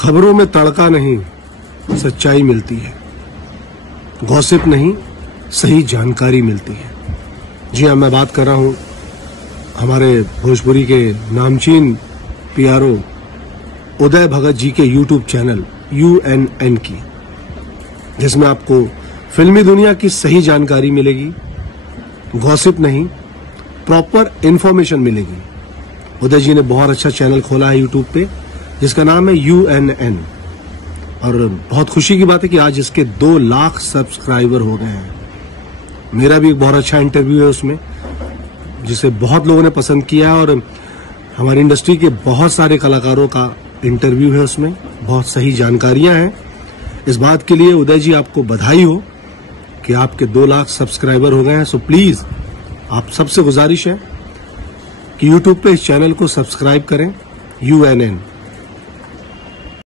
खबरों में तड़का नहीं, सच्चाई मिलती है। गॉसिप नहीं, सही जानकारी मिलती है। जी हाँ, मैं बात कर रहा हूँ हमारे भोजपुरी के नामचीन पीआरओ उदय भगत जी के यूट्यूब चैनल UNN की, जिसमें आपको फिल्मी दुनिया की सही जानकारी मिलेगी, गॉसिप नहीं, प्रॉपर इंफॉर्मेशन मिलेगी। उदय जी ने बहुत अच्छा चैनल खोला है यूट्यूब पे, जिसका नाम है UNN, और बहुत खुशी की बात है कि आज इसके 2 लाख सब्सक्राइबर हो गए हैं। मेरा भी एक बहुत अच्छा इंटरव्यू है उसमें, जिसे बहुत लोगों ने पसंद किया, और हमारी इंडस्ट्री के बहुत सारे कलाकारों का इंटरव्यू है उसमें। बहुत सही जानकारियां हैं। इस बात के लिए उदय जी आपको बधाई हो कि आपके 2 लाख सब्सक्राइबर हो गए हैं। सो प्लीज आप सबसे गुजारिश है कि यूट्यूब पे इस चैनल को सब्सक्राइब करें, UNN।